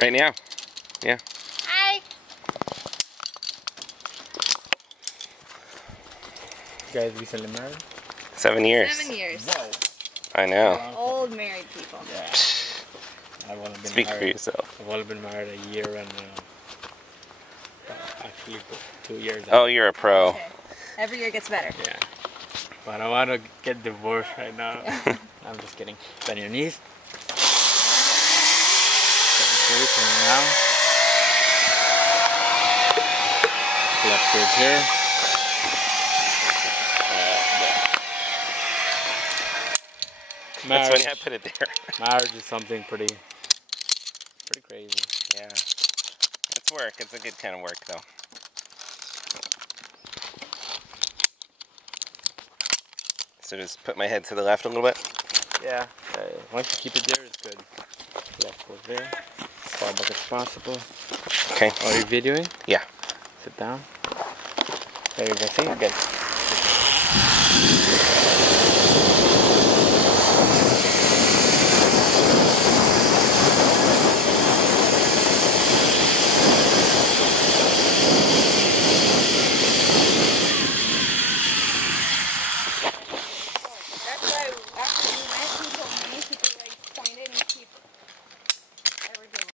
Right now. Yeah. Hi. You guys recently married? 7 years. 7 years. Whoa. I know. Old married people. Yeah. I've only been Speak married. for yourself. I've only been married a year and actually 2 years. Oh, you're a pro. Okay. Every year gets better. Yeah. But I want to get divorced right now. I'm just kidding. Bend your knees. Straight, turn around. Left foot here. That's funny I put it there. Marriage is something pretty crazy. Yeah. It's work. It's a good kind of work, though. So just put my head to the left a little bit. Yeah. Once you keep it there, it's good. Left foot there. As far back as possible. Okay. Are you videoing? Yeah. Sit down. There you go. See? Good.